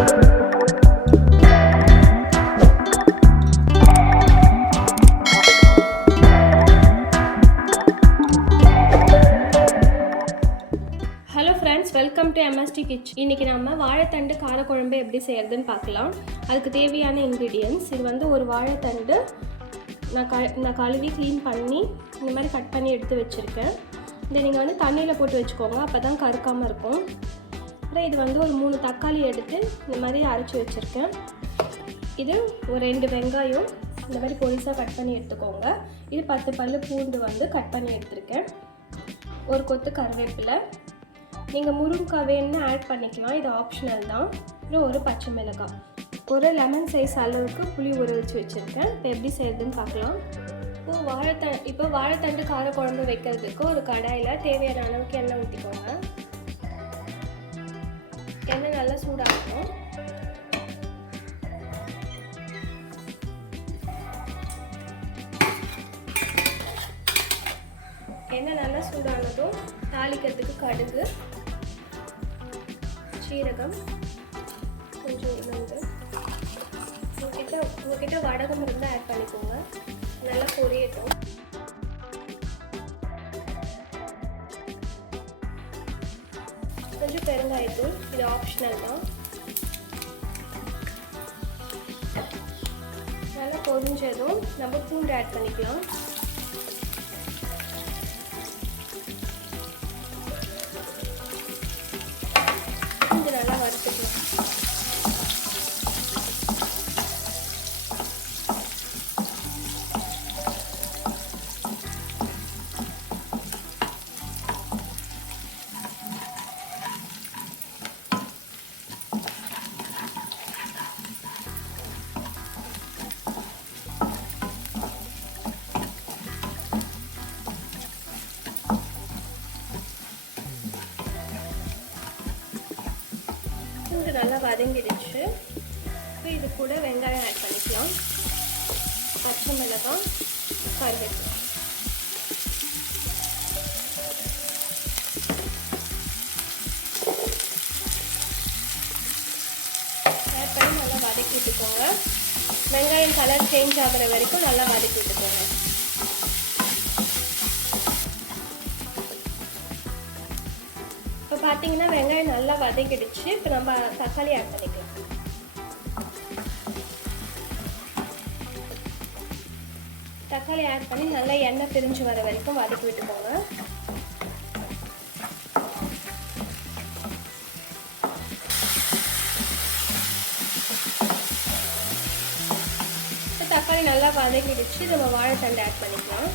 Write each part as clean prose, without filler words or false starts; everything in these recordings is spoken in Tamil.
Welcome to MST kitchen. இன்றைக்கி நம்ம வாழைத்தண்டு காரக்குழம்பு எப்படி செய்கிறதுன்னு பார்க்கலாம். அதுக்கு தேவையான இன்க்ரீடியன்ட்ஸ், இது வந்து ஒரு வாழைத்தண்டு நான் கழுவி க்ளீன் பண்ணி இந்த மாதிரி கட் பண்ணி எடுத்து வச்சுருக்கேன். இதை நீங்கள் வந்து தண்ணியில் போட்டு வச்சுக்கோங்க, அப்போ தான் கருக்காமல் இருக்கும். அப்புறம் இது வந்து ஒரு 3 தக்காளி எடுத்து இந்த மாதிரி அரைச்சி வச்சுருக்கேன். இது ஒரு 2 வெங்காயம் இந்த மாதிரி பொடிசாக கட் பண்ணி எடுத்துக்கோங்க. இது 10 பல்லு பூண்டு வந்து கட் பண்ணி எடுத்துருக்கேன். ஒரு கொத்து கருவேப்பிலை, நீங்கள் முருங்கைக்காய் வேணும்னு ஆட் பண்ணிக்கலாம், இது ஆப்ஷனல் தான். அப்புறம் ஒரு பச்சை மிளகாய், ஒரு லெமன் சைஸ் அளவுக்கு புளி ஊற வச்சு வச்சுருக்கேன். இப்போ எப்படி செய்யறதுன்னு பார்க்கலாம். இப்போ வாழைத்தண்டு காரக்குழம்பு வைக்கிறதுக்கு ஒரு கடாயில் தேவையான அளவுக்கு எண்ணெய் ஊற்றிக்கோங்க. எண்ணெய் நல்லா சூடாகணும். எண்ணெய் நல்லா சூடானதும் தாளிக்கிறதுக்கு கடுகு, சீரகம், கொஞ்சம் உளுந்து, உங்ககிட்ட வடகம் இருந்தால் ஆட் பண்ணிக்கோங்க. நல்லா பொரியட்டும். கொஞ்சம் பெருங்காயத்தூள், இது ஆப்ஷனல் தான். நல்லா பொரிஞ்சதும் நம்ம பூண்டு ஆட் பண்ணிக்கலாம். நல்லா வறுத்துக்கலாம். நல்லா வதங்கிடுச்சு. இப்போ இது கூட வெங்காயம் ஆட் பண்ணிக்கலாம், பச்சை மிளகாய், கருவேப்பிலை. ஆட் பண்ணி நல்லா வதக்கி விட்டுக்கோங்க. வெங்காயம் கலர் சேஞ்ச் ஆகிற வரைக்கும் நல்லா வதக்கி விட்டுக்கோங்க. இப்போ பார்த்தீங்கன்னா வெங்காயம் நல்லா வதக்கிடுச்சு. இப்போ நம்ம தக்காளி ஆட் பண்ணிக்கலாம். தக்காளி ஆட் பண்ணி நல்லா எண்ணெய் பிரிஞ்சு வர வரைக்கும் வதக்கி விட்டுக்கோங்க. இப்போ தக்காளி நல்லா வதக்கிடுச்சு. நம்ம வாழைத்தண்டை ஆட் பண்ணிக்கலாம்.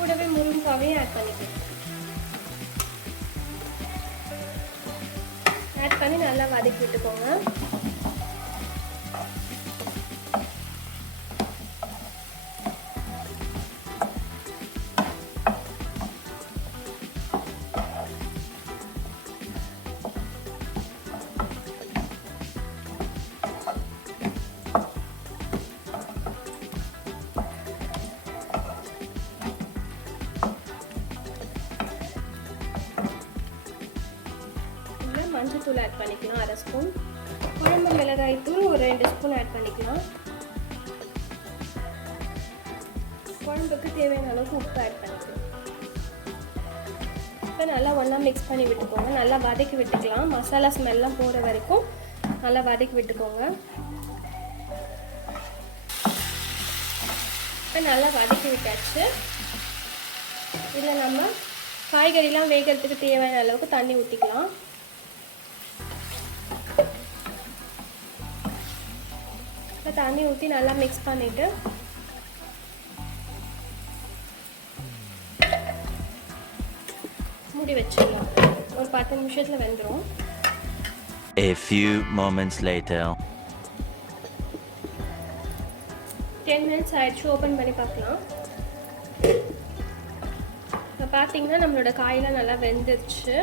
கூடவே முருங்கைக்காவையும் ஆட் பண்ணிக்கலாம். ஆட் பண்ணி நல்லா வதக்கி விட்டுக்கோங்க. மஞ்சள் தூள் ஆட் பண்ணிக்கலாம், 1/2 ஸ்பூன். குழம்பு மிளகாய் தூள் ஒரு 2 ஸ்பூன் ஆட் பண்ணிக்கலாம். குழம்புக்கு தேவையான அளவுக்கு உப்பு ஆட் பண்ணிக்கலாம். இப்போ நல்லா ஒன்றா மிக்ஸ் பண்ணி விட்டுக்கோங்க. நல்லா வதக்கி விட்டுக்கலாம். மசாலா ஸ்மெல்லாம் போகிற வரைக்கும் நல்லா வதக்கி விட்டுக்கோங்க. இப்போ நல்லா வதக்கி விட்டாச்சு. இதில் நம்ம காய்கறிலாம் வேகிறதுக்கு தேவையான அளவுக்கு தண்ணி ஊற்றிக்கலாம். இப்போ தண்ணி ஊற்றி நல்லா மிக்ஸ் பண்ணிவிட்டு மூடி வச்சிடலாம். ஒரு 10 நிமிஷத்தில் வெந்துடும். A few moments later. 10 minutes ஆயிடுச்சு. ஓப்பன் பண்ணி பார்க்கலாம். இப்போ பார்த்தீங்கன்னா நம்மளோட காயெலாம் நல்லா வெந்துருச்சு.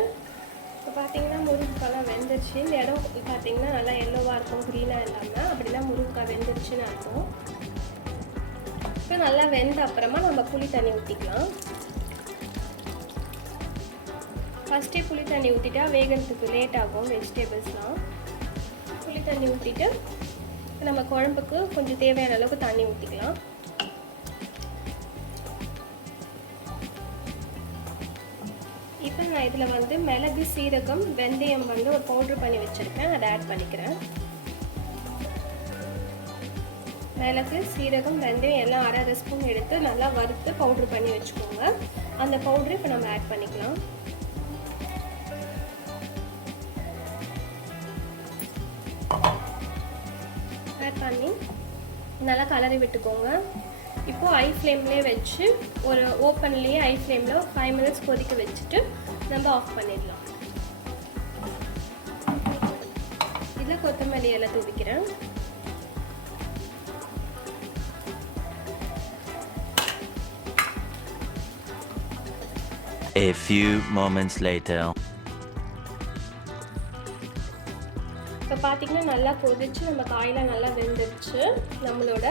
இப்போ பார்த்தீங்கன்னா முருங்கைக்காய்லாம் வெந்துருச்சு. இந்த இடம் பார்த்தீங்கன்னா நல்லா எல்லோவாக இருக்கும், க்ரீனாக இல்லாமல். அப்படின்னா முருங்கைக்காய் வெந்துருச்சுன்னு அர்த்தம். இப்போ நல்லா வெந்த அப்புறமா நம்ம புளி தண்ணி ஊற்றிக்கலாம். ஃபஸ்ட்டே புளி தண்ணி ஊற்றிட்டா வேகிறதுக்கு லேட் ஆகும் வெஜிடபிள்ஸ்லாம். புளி தண்ணி ஊற்றிட்டு நம்ம குழம்புக்கு கொஞ்சம் தேவையான அளவுக்கு தண்ணி ஊற்றிக்கலாம். இப்போ நான் இதில் வந்து மிளகு, சீரகம், வெந்தயம் வந்து ஒரு பவுட்ரு பண்ணி வச்சுருக்கேன், அதை ஆட் பண்ணிக்கிறேன். மிளகு, சீரகம், வெந்தயம் எல்லாம் அரை ஸ்பூன் எடுத்து நல்லா வறுத்து பவுட்ரு பண்ணி வச்சுக்கோங்க. அந்த பவுட்ரு இப்போ நம்ம ஆட் பண்ணிக்கலாம். ஆட் பண்ணி நல்லா கலரி விட்டுக்கோங்க. இப்போது ஐ ஃப்ளேம்லேயே வச்சு ஒரு ஓப்பன்லேயே ஐ ஃப்ளேமில் 5 மினிட்ஸ் கொதிக்க வச்சுட்டு நம்ம ஆஃப் பண்ணிடலாம். இதில் கொத்தமல்லி எல்லாம் தூவிக்கிறேன். A few moments later. இப்போ பார்த்திங்கன்னா நல்லா கொதிச்சு நம்ம காயெல்லாம் நல்லா வெந்துடுச்சு. நம்மளோட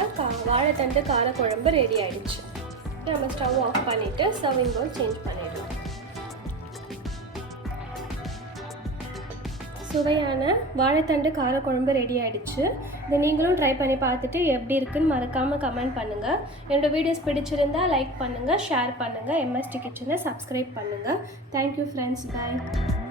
வாழைத்தண்டு காரக்குழம்பு ரெடி ஆகிடுச்சு. நம்ம ஸ்டவ் ஆஃப் பண்ணிவிட்டு சர்விங் பவுல் சேஞ்ச் பண்ணிடலாம். சுவையான வாழைத்தண்டு காரக்குழம்பு ரெடி ஆகிடுச்சு. இதை நீங்களும் ட்ரை பண்ணி பார்த்துட்டு எப்படி இருக்குன்னு மறக்காமல் கமெண்ட் பண்ணுங்கள். என்னோடய வீடியோஸ் பிடிச்சிருந்தால் லைக் பண்ணுங்கள், ஷேர் பண்ணுங்கள், MST கிச்சனை சப்ஸ்கிரைப் பண்ணுங்கள். Thank you friends. பாய்.